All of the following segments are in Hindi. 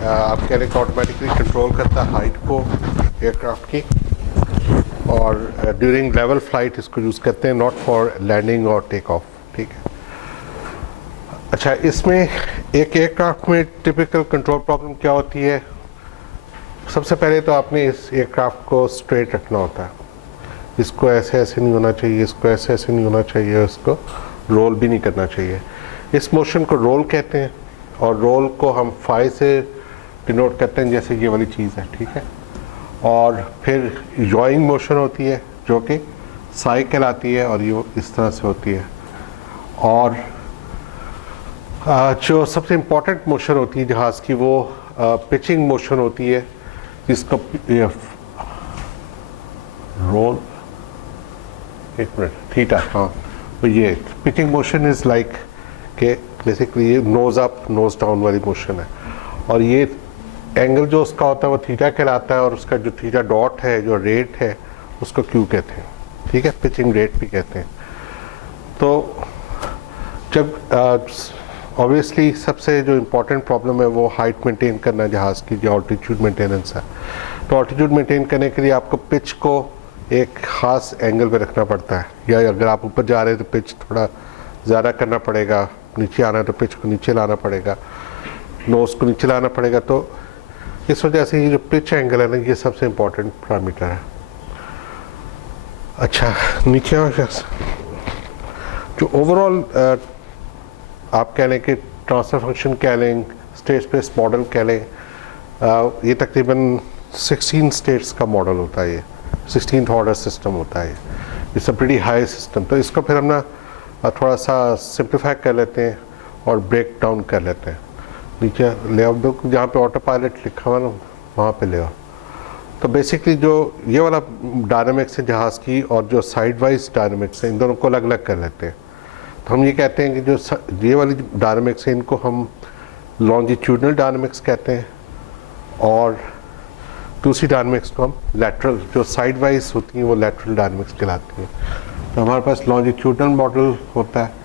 आप कह रहे हैं ऑटोमेटिकली कंट्रोल करता है हाइट को एयरक्राफ्ट की, और ड्यूरिंग लेवल फ्लाइट इसको यूज़ करते हैं, नॉट फॉर लैंडिंग और टेक ऑफ। ठीक है। अच्छा, इसमें एक एयरक्राफ्ट में टिपिकल कंट्रोल प्रॉब्लम क्या होती है? सबसे पहले तो आपने इस एयरक्राफ्ट को स्ट्रेट रखना होता है। इसको ऐसे ऐसे नहीं होना चाहिए, इसको ऐसे ऐसे नहीं होना चाहिए, इसको रोल भी नहीं करना चाहिए। इस मोशन को रोल कहते हैं, और रोल को हम फाई से डिनोट करते हैं, जैसे ये वाली चीज़ है। ठीक है। और फिर यॉइंग मोशन होती है जो कि साई कहलाती है, और ये इस तरह से होती है। और जो सबसे इम्पॉर्टेंट मोशन होती है जहाज़ की, वो पिचिंग मोशन होती है, जिसका रोल, एक मिनट, थीटा, हाँ, तो ये पिचिंग मोशन इज़ लाइक के बेसिकली ये नोज़ अप नोज़ डाउन वाली मोशन है, और ये एंगल जो उसका होता है वो थीटा कहलाता है, और उसका जो थीटा डॉट है, जो रेट है, उसको क्यू कहते हैं। ठीक है, पिचिंग रेट भी कहते हैं। तो जब ऑब्वियसली सबसे जो इम्पोर्टेंट प्रॉब्लम है वो हाइट मेंटेन करना जहाज़ की, जो ऑल्टीट्यूड मेंटेनेंस है। तो ऑल्टीट्यूड मेंटेन करने के लिए आपको पिच को एक ख़ास एंगल पे रखना पड़ता है, या अगर आप ऊपर जा रहे हैं तो पिच थोड़ा ज़्यादा करना पड़ेगा, नीचे आना है तो पिच को नीचे लाना पड़ेगा, नोज़ को नीचे लाना पड़ेगा। तो इस वजह से ये जो पिच एंगल है ना, ये सबसे इम्पोर्टेंट पैरामीटर है। अच्छा, नीचे जो ओवरऑल आप कह लें कि ट्रांसफ़र फंक्शन कह लें, स्टेट स्पेस मॉडल कह लें, ये तकरीबन 16 स्टेट्स का मॉडल होता है। ये 16th ऑर्डर सिस्टम होता है। It's a pretty high system. तो इसको फिर हम ना थोड़ा सा सिंप्लीफाई कर लेते हैं और ब्रेक डाउन कर लेते हैं। नीचे ले आओ, बिल्कुल जहाँ पे ऑटो पायलट लिखा हुआ ना, वहाँ पे ले आओ। तो बेसिकली जो ये वाला डायनामिक्स है जहाज़ की, और जो साइड वाइज डायनामिक्स है, इन दोनों को अलग अलग कर लेते हैं। तो हम ये कहते हैं कि जो ये वाली डायनामिक्स है, इनको हम लॉन्जिट्यूडनल डायनामिक्स कहते हैं, और दूसरी डायनामिक्स को हम लैटरल, जो साइड वाइज होती हैं वो लैटरल डायनामिक्स कहलाती हैं। तो हमारे पास लॉन्जिट्यूडनल मॉडल होता है,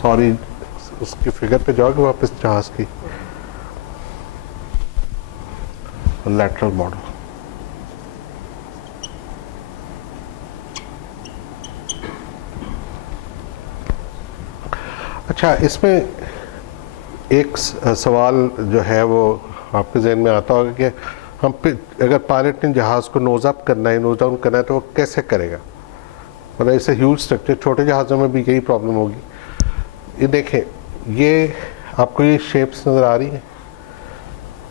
सॉरी उसकी फिगर पे जाओगे वापस जहाज़ की, लैटरल मॉडल। अच्छा, इसमें एक सवाल जो है वो आपके जहन में आता होगा कि हम अगर पायलट ने जहाज़ को नोज़ अप करना है, नोज़ डाउन करना है, तो वो कैसे करेगा? मतलब इससे ह्यूज स्ट्रक्चर, छोटे जहाज़ों में भी यही प्रॉब्लम होगी। ये देखें, ये आपको ये शेप्स नज़र आ रही हैं,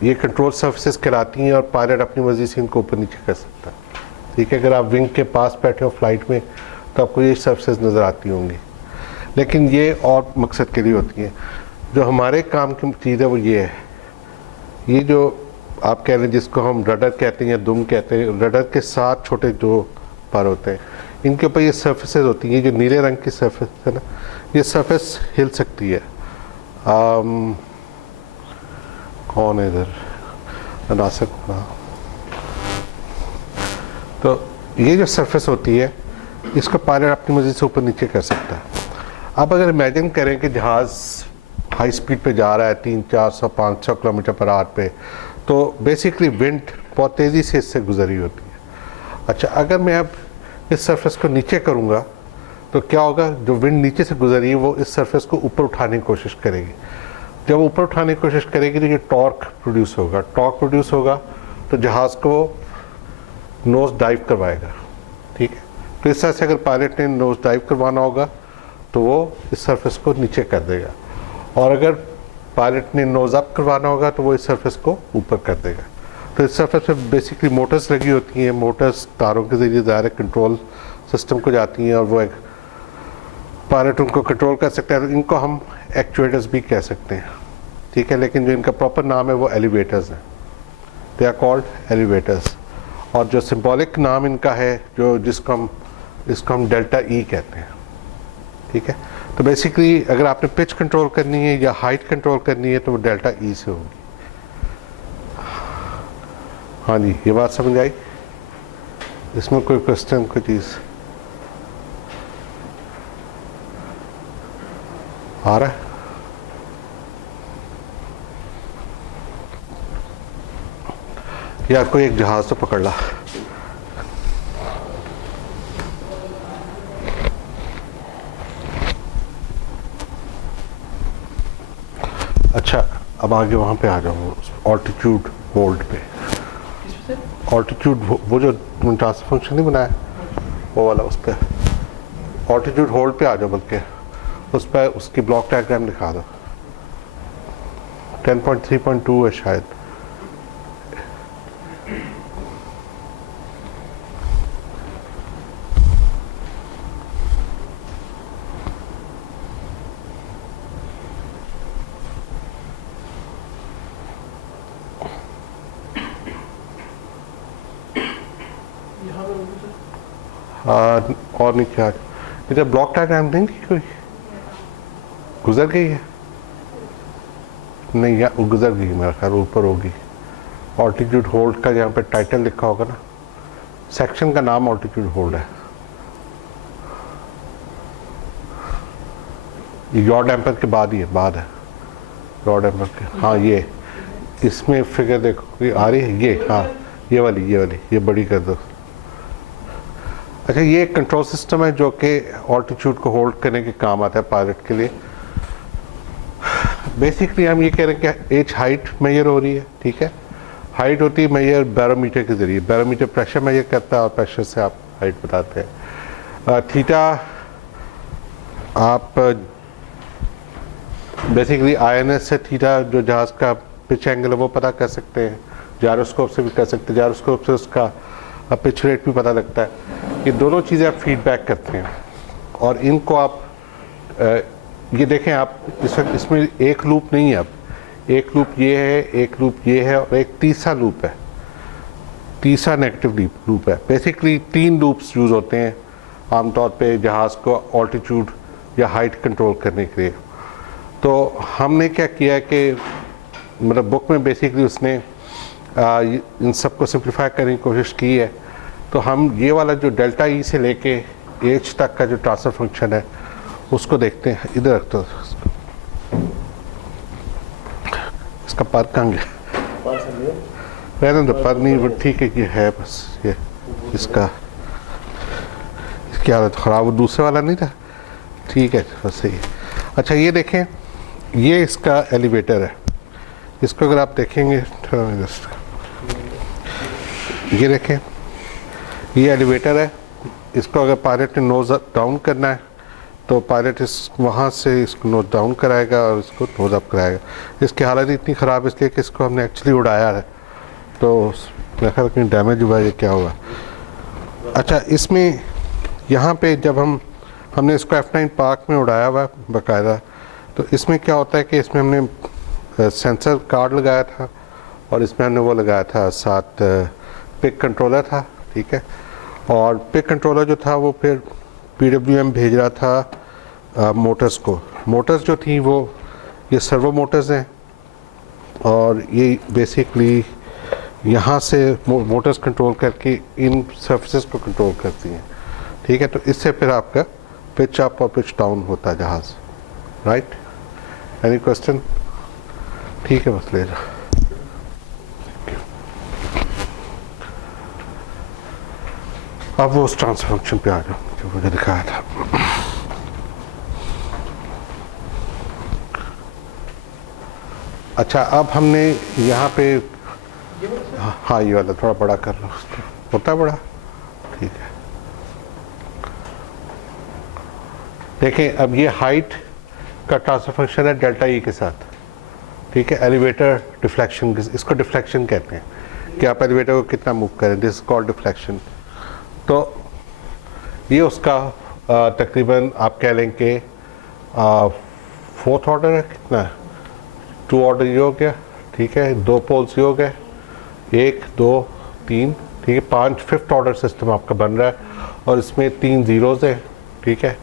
ये कंट्रोल सर्फेसिस कहलाती हैं, और पायलट अपनी मर्जी से इनको ऊपर नीचे कर सकता है। ठीक है, अगर आप विंग के पास बैठे हो फ्लाइट में तो आपको ये सर्फेसिस नज़र आती होंगी, लेकिन ये और मकसद के लिए होती हैं। जो हमारे काम की चीज़ है वो ये है, ये जो आप कह रहे हैं जिसको हम रडर कहते हैं या दुम कहते हैं, रडर के साथ छोटे जो पर होते हैं, इनके ऊपर ये सर्फेसेस होती हैं। ये जो नीले रंग की सर्फेस है ना, ये सर्फेस हिल सकती है। कौन है इधर? नासिक। तो ये जो सरफेस होती है, इसको पायलट अपनी मर्जी से ऊपर नीचे कर सकता है। अब अगर इमेजिन करें कि जहाज़ हाई स्पीड पे जा रहा है 300-400-500 किलोमीटर पर आवर पे, तो बेसिकली विंड बहुत तेज़ी से इससे गुजरी होती है। अच्छा, अगर मैं अब इस सरफेस को नीचे करूँगा तो क्या होगा? जो विंड नीचे से गुजरी है वो इस सरफेस को ऊपर उठाने की कोशिश करेगी। जब ऊपर उठाने की कोशिश करेगी तो ये टॉर्क प्रोड्यूस होगा। टॉर्क प्रोड्यूस होगा तो जहाज़ को नोज़ डाइव करवाएगा। ठीक है, तो इस तरह से अगर पायलट ने नोज़ डाइव करवाना होगा तो वो इस सरफेस को नीचे कर देगा, और अगर पायलट ने नोज़ अप करवाना होगा तो वो इस सरफेस को ऊपर कर देगा। तो इस सरफेस पे बेसिकली मोटर्स लगी होती हैं। मोटर्स तारों के ज़रिए डायरेक्ट कंट्रोल सिस्टम को जाती हैं, और वो एक पायलट उनको कंट्रोल कर सकते हैं। इनको हम एक्चुएटर्स भी कह सकते हैं। ठीक है, लेकिन जो इनका प्रॉपर नाम है वो एलिवेटर्स हैं। They are called elevators. और जो सिंबॉलिक नाम इनका है, जो इसको हम डेल्टा ई कहते हैं। ठीक है, तो बेसिकली अगर आपने पिच कंट्रोल करनी है या हाइट कंट्रोल करनी है तो वो डेल्टा ई से होगी। हाँ जी, ये बात समझ आई? इसमें कोई क्वेश्चन, कोई चीज़? आ रहा है? यार कोई एक जहाज तो पकड़ ला। अच्छा, अब आगे वहाँ पे आ जाओ, ऑल्टीट्यूड होल्ड पे। ऑल्टीट्यूड वो जो ट्रांसफर फंक्शन नहीं बनाया वो वाला, उस पर ऑल्टीट्यूड होल्ड पे आ जाओ, बल्कि उस पर उसकी ब्लॉक डायग्राम दिखा दो। 10.3.2 है शायद। और नहीं क्या इधर ब्लॉक डायग्राम नहीं थी कोई? गुजर गई है? नहीं यार, गुजर गई मेरा ख्याल, ऊपर होगी। ऑल्टीट्यूड होल्ड का यहाँ पे टाइटल लिखा होगा ना, सेक्शन का नाम ऑल्टीट्यूड होल्ड है। यॉ डैम्पर के बाद ही है, बाद है यॉ डैम्पर के। हाँ ये इसमें फिगर देखो ये आ रही है, ये हाँ ये वाली ये बड़ी कर दो। अच्छा, ये एक कंट्रोल सिस्टम है जो कि ऑल्टीट्यूड को होल्ड करने के काम आता है पायलट के लिए। बेसिकली हम ये कह रहे हैं कि एच हाइट मेजर हो रही है, ठीक है। हाइट होती है मेजर बैरोमीटर के ज़रिए। बैरोमीटर प्रेशर मेजर करता है और प्रेशर से आप हाइट बताते हैं। थीटा आप बेसिकली आईएनएस से थीटा जो जहाज़ का पिच एंगल है वो पता कर सकते हैं, जायरोस्कोप से भी कर सकते हैं, जायरोस्कोप से उसका पिच रेट भी पता लगता है। ये दोनों चीज़ें आप फीडबैक करते हैं और इनको आप ये देखें आप इसमें एक लूप नहीं है, अब एक लूप ये है, एक लूप ये है और एक तीसरा लूप है, तीसरा नेगेटिव लूप है। बेसिकली 3 लूप्स यूज़ होते हैं आमतौर पे जहाज़ को ऑल्टीट्यूड या हाइट कंट्रोल करने के लिए। तो हमने क्या किया है कि मतलब बुक में बेसिकली उसने इन सबको सिंप्लीफाई करने की कोशिश की है। तो हम ये वाला जो डेल्टा ई से लेके एच तक का जो ट्रांसफर फंक्शन है उसको देखते हैं। इधर रख दो इसका पर कहाँ गया? रहने दो, पर नहीं वो ठीक है, ये है बस ये इसका, इसकी हालत ख़राब, वो दूसरे वाला नहीं था, ठीक है बस सही है। अच्छा ये देखें, ये इसका एलिवेटर है। इसको अगर आप देखेंगे ये देखें, ये एलिवेटर है। इसको अगर पायलट ने नोज डाउन करना है तो पायलट इस वहाँ से इसको नोज डाउन कराएगा और इसको नोज अप कराएगा। इसकी हालत इतनी ख़राब इसलिए कि इसको हमने एक्चुअली उड़ाया है, तो मेरा ख्याल कहीं डैमेज हुआ है, क्या हुआ। अच्छा, इसमें यहाँ पे जब हमने इसको F9 पार्क में उड़ाया हुआ बाकायदा, तो इसमें क्या होता है कि इसमें हमने सेंसर कार्ड लगाया था और इसमें हमने वो लगाया था साथ पिक कंट्रोलर था, ठीक है। और पिक कंट्रोलर जो था वो फिर PWM भेज रहा था मोटर्स को। मोटर्स जो थी वो ये सर्वो मोटर्स हैं और ये बेसिकली यहाँ से मोटर्स कंट्रोल करके इन सर्फेसेस को कंट्रोल करती हैं, ठीक है। तो इससे फिर आपका पिच अप और पिच डाउन होता है जहाज़, राइट। Any question? ठीक है, बस ले जाओ। अब वो उस ट्रांसफर फंक्शन पे आ जाओ जो मुझे दिखाया था। अच्छा, अब हमने यहाँ पे हाँ ये वाला थोड़ा बड़ा कर लो, होता है बड़ा, ठीक है। देखें अब ये हाइट का ट्रांसफर फंक्शन है डेल्टा ई के साथ, ठीक है। एलिवेटर डिफ्लेक्शन, इसको डिफ्लेक्शन कहते हैं कि आप एलिवेटर को कितना मूव करें, दिस इज कॉल्ड डिफ्लेक्शन। तो ये उसका तकरीबन आप कह लें कि 4th ऑर्डर है, कितना है 2 ऑर्डर ये हो गया, ठीक है। 2 पोल्स ये हो गए, 1 2 3, ठीक है। 5th ऑर्डर सिस्टम आपका बन रहा है और इसमें 3 ज़ीरोज़ हैं, ठीक है।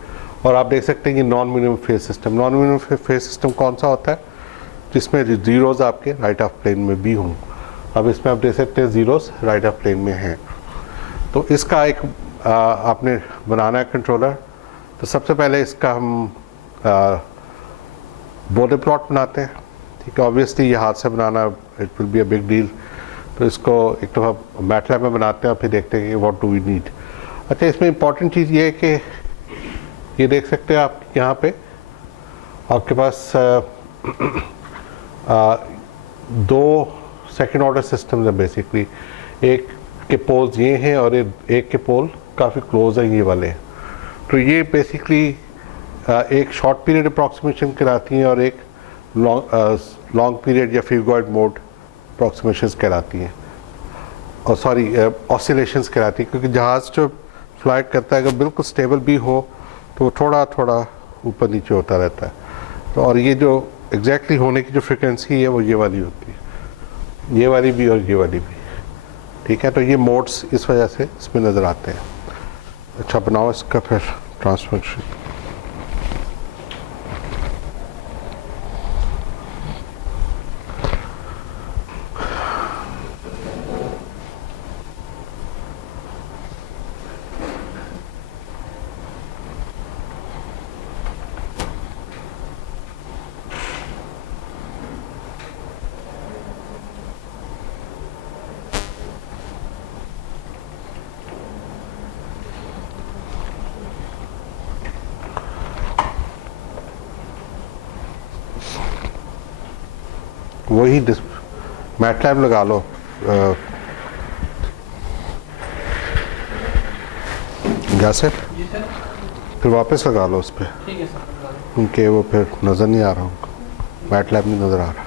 और आप देख सकते हैं कि non minimum phase system. Non minimum phase system कौन सा होता है? जिसमें ज़ीरोज़ आपके राइट ऑफ प्लेन में भी हों। अब इसमें आप देख सकते हैं ज़ीरोज़ राइट ऑफ प्लेन में हैं। तो इसका एक आपने बनाना है कंट्रोलर। तो सबसे पहले इसका हम बोर्डर प्लॉट बनाते हैं, ठीक है। ऑब्वियसली ये हाथ से बनाना it will be a big deal, तो इसको एक दफ़ा मैटलैब में बनाते हैं और फिर देखते हैं कि व्हाट डू वी नीड। अच्छा, इसमें इंपॉर्टेंट चीज़ ये है कि ये देख सकते हैं आप यहाँ पे आपके पास दो सेकेंड ऑर्डर सिस्टम्स हैं बेसिकली। एक के पोल्स ये हैं और एक के पोल काफ़ी क्लोज हैं, ये वाले हैं। तो ये बेसिकली एक शॉर्ट पीरियड अप्रॉक्सीमेशन कराती हैं और एक लॉन्ग पीरियड या फिगॉइड मोड अप्रॉक्सीमेशंस कहलाती हैं, और सॉरी ऑसिलेशंस कहलाती हैं, क्योंकि जहाज़ जो फ्लाइट करता है अगर बिल्कुल स्टेबल भी हो तो वो थोड़ा थोड़ा ऊपर नीचे होता रहता है। तो और ये जो एग्जैक्टली होने की जो फ्रिक्वेंसी है वो ये वाली होती है, ये वाली भी और ये वाली भी, ठीक है। तो ये मोड्स इस वजह से इसमें नज़र आते हैं। अच्छा, बनाओ इसका फिर ट्रांसफॉर्मेशन। वही मैटलैब लगा लो, जैसे फिर वापस लगा लो उस पर, क्योंकि वो फिर नज़र नहीं आ रहा उनको, मैटलैब नहीं नज़र आ रहा।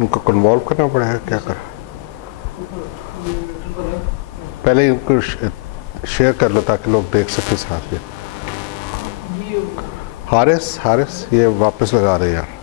उनको कन्वॉल्व करना पड़ेगा, क्या कर, पहले इनको शेयर कर लो ताकि लोग देख सकें साथ में। हारिस हारिस ये वापस लगा रहे यार।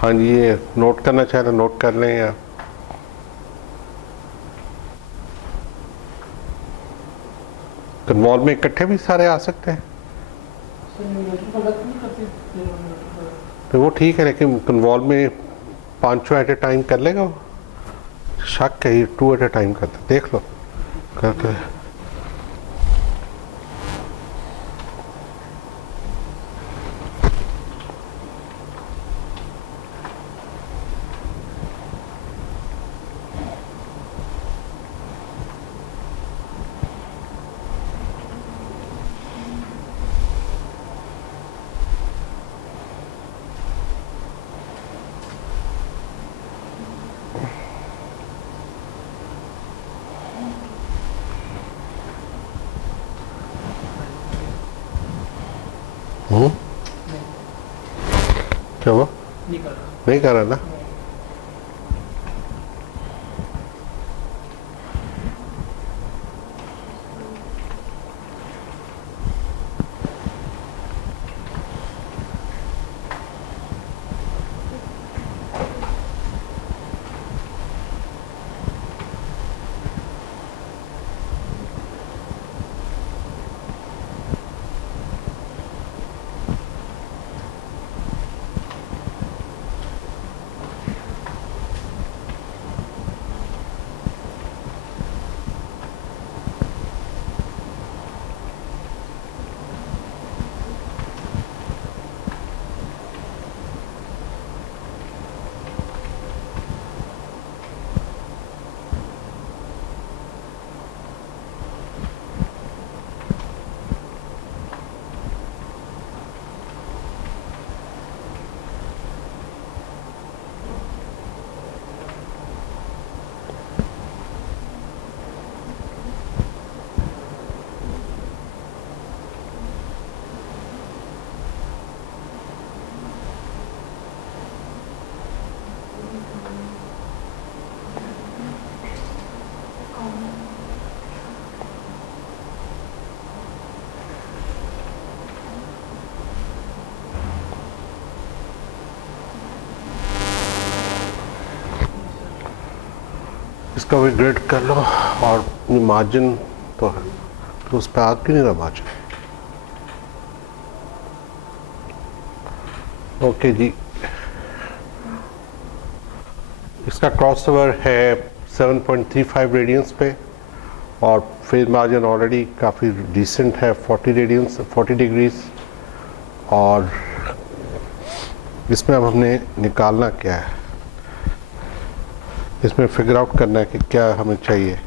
हाँ जी, ये नोट करना चाहे तो नोट कर लें, या कन्वॉल्व में इकट्ठे भी सारे आ सकते हैं। तो वो ठीक है, लेकिन कन्वॉल्व में 5 एट ए टाइम कर लेगा वो, शक है। ये 2 एट ए टाइम करते, देख लो करके। क्या वो नहीं कर रहा ना? इसका भी ग्रेड कर लो और मार्जिन तो है, तो उस पर आ क्यों नहीं रहा मार्जिन? ओके जी, इसका क्रॉस ओवर है 7.35 रेडियंस पे और फेज मार्जिन ऑलरेडी काफ़ी डिसेंट है 40 रेडियंस 40 डिग्रीज। और इसमें अब हमने निकालना क्या है, इसमें फिगर आउट करना है कि क्या हमें चाहिए।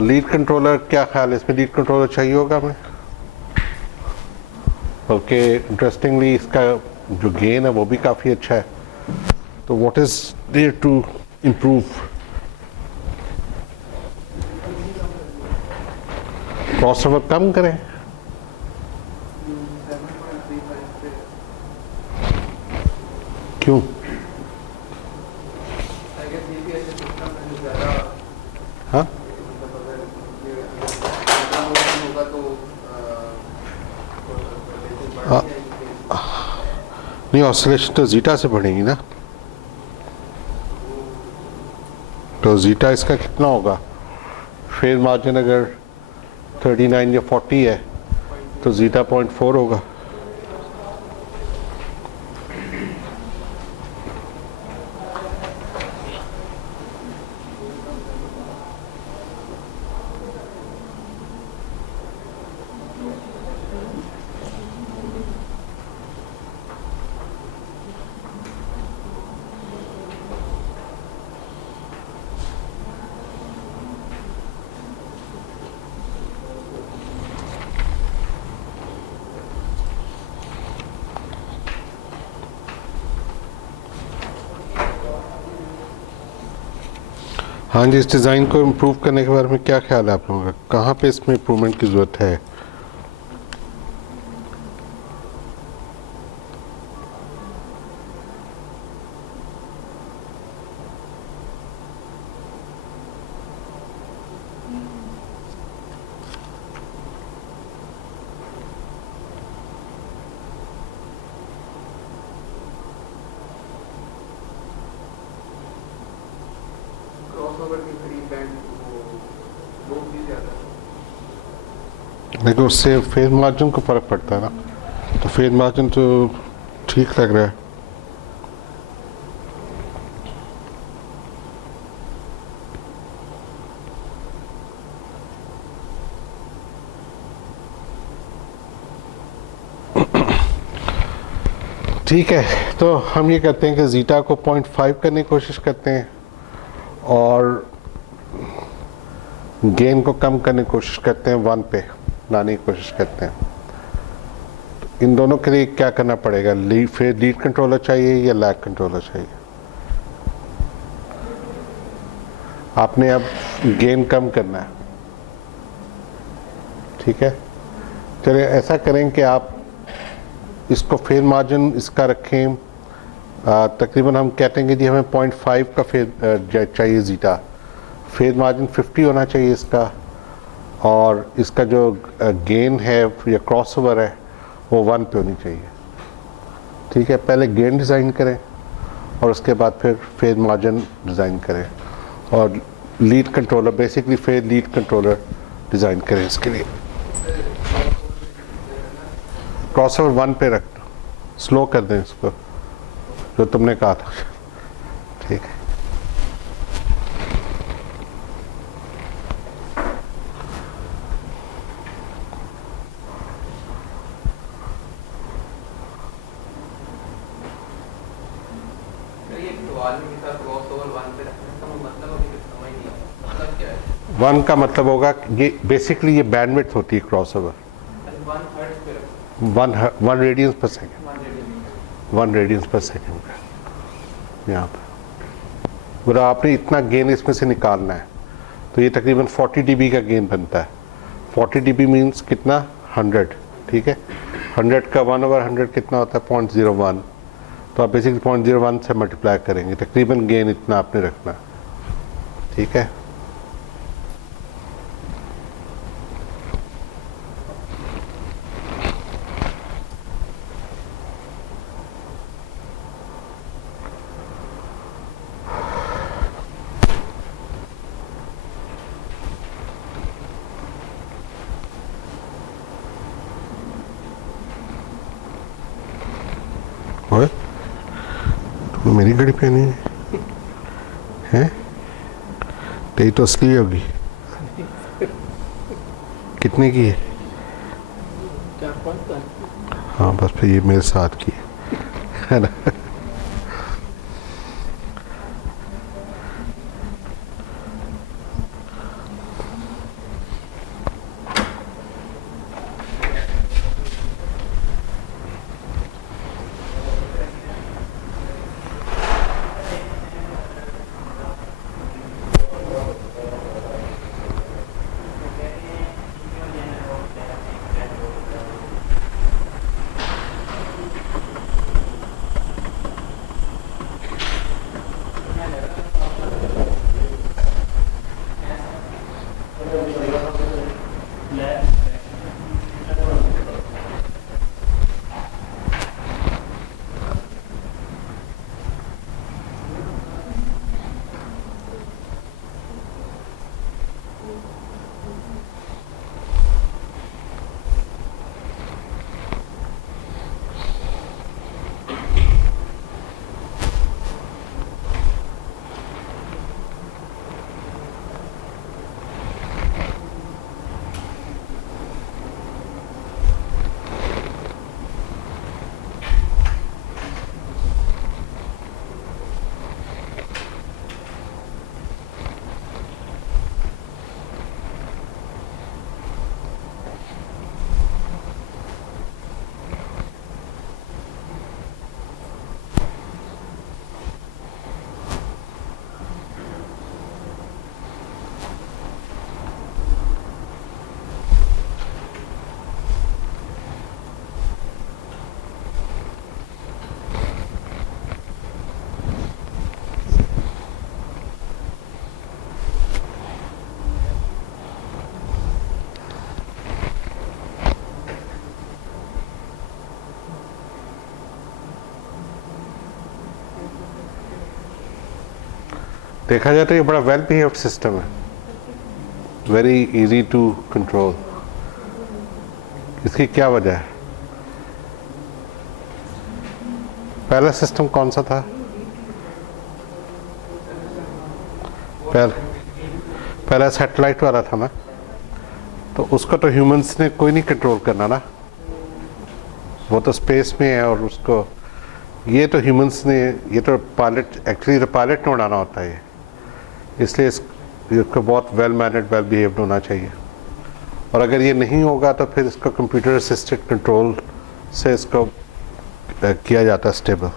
लीड कंट्रोलर, क्या ख्याल है, इसमें लीड कंट्रोलर चाहिए होगा हमें? बल्कि इंटरेस्टिंगली इसका जो गेन है वो भी काफ़ी अच्छा है, तो what is there to improve? Cross over कम करें? क्यों? हाँ नहीं, ऑसिलेशन तो जीटा से बढ़ेगी ना, तो जीटा इसका कितना होगा? फेज मार्जिन अगर 39 या 40 है तो जीटा 0.4 होगा। हाँ जी, इस डिज़ाइन को इम्प्रूव करने के बारे में क्या ख्याल है आप लोगों का? कहाँ पे इसमें इम्प्रूवमेंट की ज़रूरत है? देखो, उससे फेज मार्जिन को फ़र्क पड़ता है ना, तो फेज मार्जिन तो ठीक लग रहा है। ठीक है, तो हम ये करते हैं कि जीटा को 0.5 करने की कोशिश करते हैं और गेन को कम करने की कोशिश करते हैं, 1 पे लाने की कोशिश करते हैं। तो इन दोनों के लिए क्या करना पड़ेगा? फिर लीड कंट्रोलर चाहिए या लैग कंट्रोलर चाहिए? आपने अब गेन कम करना है, ठीक है? चलिए ऐसा करें कि आप इसको फेज मार्जिन इसका रखें तकरीबन हम कहते हैं कि जी हमें 0.5 का फेज चाहिए ज़ीटा, फेज मार्जिन 50 होना चाहिए इसका, और इसका जो गेन है या क्रॉस ओवर है वो 1 पे होनी चाहिए। ठीक है, पहले गेन डिज़ाइन करें और उसके बाद फिर फेज मार्जिन डिज़ाइन करें और lead controller, basically phase lead controller design करें इसके लिए। क्रॉस ओवर 1 पे रख, स्लो कर दें इसको जो तुमने कहा था। ठीक है, वन का मतलब होगा ये बेसिकली ये बैंडविड्थ होती है क्रॉस ओवर, 1 रेडियंस पर सेकेंड, 1 रेडियंस पर सेकेंड का यहाँ पर। अगर आपने इतना गेन इसमें से निकालना है तो ये तकरीबन 40 dB का गेन बनता है। 40 dB मीन्स कितना, 100। ठीक है, 100 का 1/100 कितना होता है, 0.01। तो आप बेसिकली 0.01 से मल्टीप्लाई करेंगे, तकरीबन गेन इतना आपने रखना। ठीक है, और तुमने मेरी घड़ी पहनी है, तेरी तो असली होगी। कितने की है? 4-5 हाँ बस फिर ये मेरे साथ की है ना। देखा जाए तो ये बड़ा वेल बिहेव्ड सिस्टम है, वेरी इजी टू कंट्रोल। इसकी क्या वजह है? पहला सिस्टम कौन सा था? पहला सैटेलाइट वाला था ना, तो उसको तो ह्यूमंस ने कोई नहीं कंट्रोल करना ना, वो तो स्पेस में है। और उसको ये तो ह्यूमंस ने, ये तो पायलट, एक्चुअली तो पायलट ने उड़ाना होता है, इसलिए इसको बहुत वेल मैनेड, वेल बिहेव्ड होना चाहिए। और अगर ये नहीं होगा तो फिर इसको कंप्यूटर असिस्टेड कंट्रोल से इसको किया जाता है स्टेबल।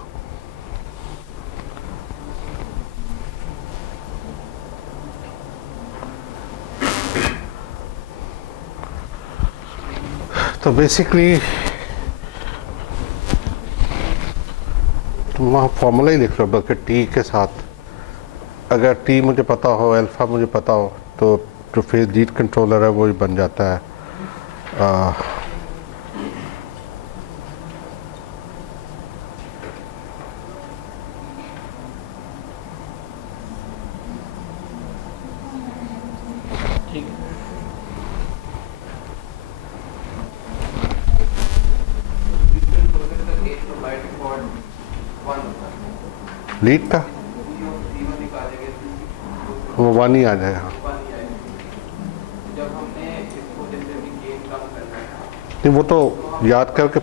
तो बेसिकली तो वहाँ फॉर्मूला ही लिख लो, बल्कि टी के साथ। अगर टी मुझे पता हो, अल्फ़ा मुझे पता हो, तो जो फेज लीड कंट्रोलर है वो ही बन जाता है लीड का वो वन ही आ जाएगा। नहीं, वो तो याद करके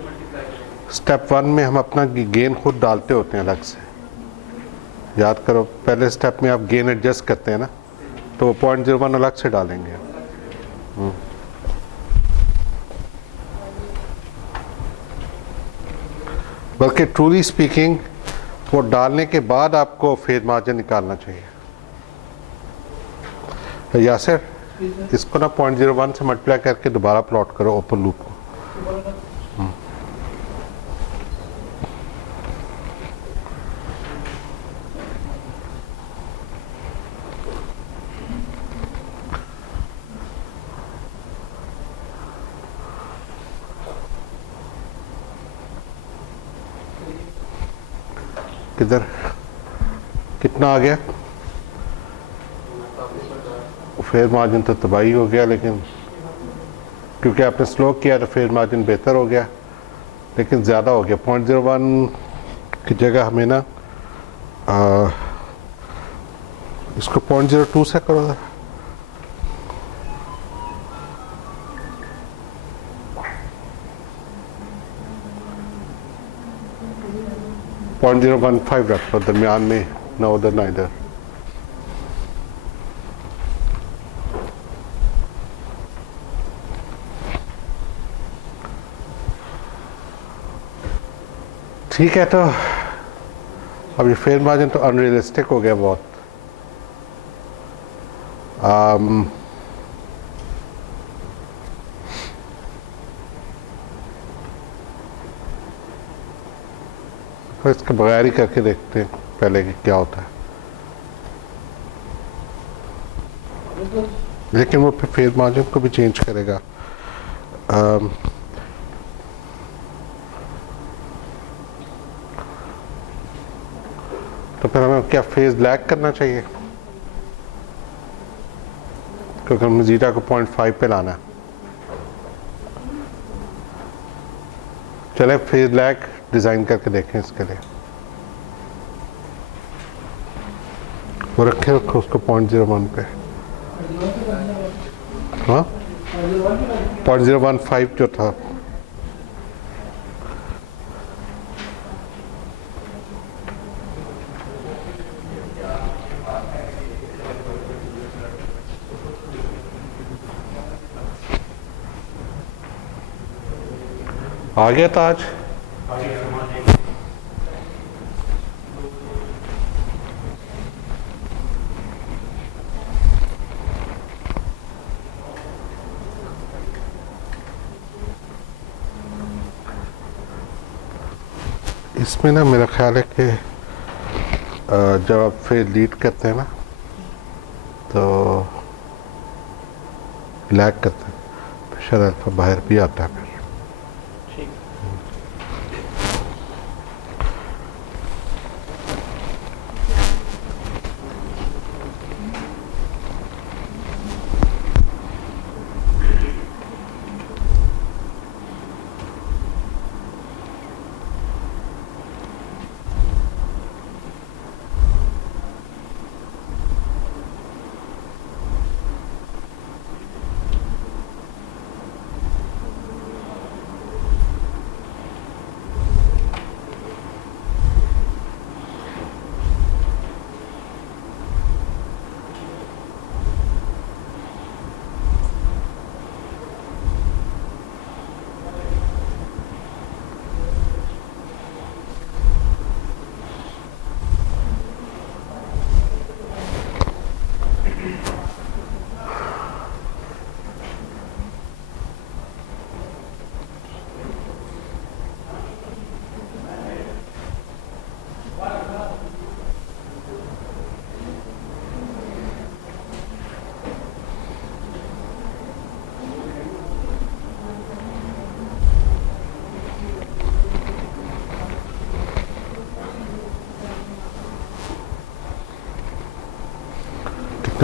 स्टेप 1 में हम अपना गेन खुद डालते होते हैं अलग से। याद करो, पहले स्टेप में आप गेन एडजस्ट करते हैं ना, तो 0.01 अलग से डालेंगे। बल्कि ट्रूली स्पीकिंग वो डालने के बाद आपको फेज मार्जिन निकालना चाहिए। तो यासिर, इसको ना 0.01 से मल्टीप्लाई करके दोबारा प्लॉट करो ओपन लूप को। किधर कितना आ गया? फेज मार्जिन तो तबाही हो गया, लेकिन क्योंकि आपने स्लो किया तो फेज मार्जिन बेहतर हो गया, लेकिन ज़्यादा हो गया। 0.01 की जगह हमें ना इसको 0.02 से करो। पॉइंट 0.15 रख लो दरमियान में, ना उधर ना इधर। ठीक है, तो अब ये फेयर मार्जिन तो अनरियलिस्टिक हो गया बहुत। तो इसके बगैर ही करके देखते हैं पहले कि क्या होता है, लेकिन वो फिर फेयर मार्जिन को भी चेंज करेगा। तो फिर हमें क्या फेज लैग करना चाहिए, क्योंकि हमें जीटा को 0.5 पे लाना है। चले फेज लैग डिज़ाइन करके देखें इसके लिए। वो रखे उसको 0.01 पे। हाँ, 0.015 जो था। आ गया था आज। इसमें ना मेरा ख्याल है कि जब आप फेज लीड करते हैं ना, तो लैग करते हैं, तो शायद अल्फा बाहर भी आता है।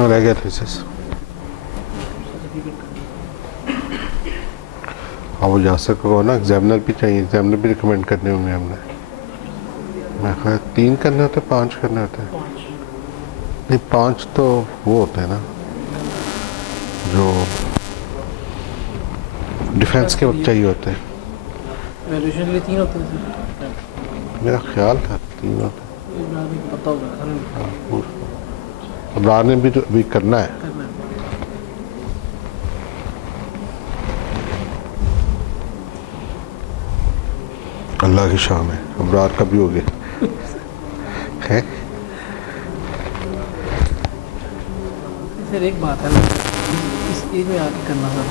क्यों रह गया थीसिस? हाँ वो जा सको ना, एग्जामिनर भी चाहिए, एग्जामिनर भी रिकमेंड करने होंगे हमने। मैं कहा 3 करने होते 5 करने होते? नहीं 5 तो वो होते हैं ना जो डिफेंस के वक्त चाहिए होते हैं। वैल्यूएशन के लिए 3 होते हैं। मेरा ख्याल था 3 होते। पता होगा अबरार ने भी तो अभी करना है। करना है। अल्लाह की शान है, अबरार का भी हो गया है। फिर एक बात है ना, इस एज में आके करना था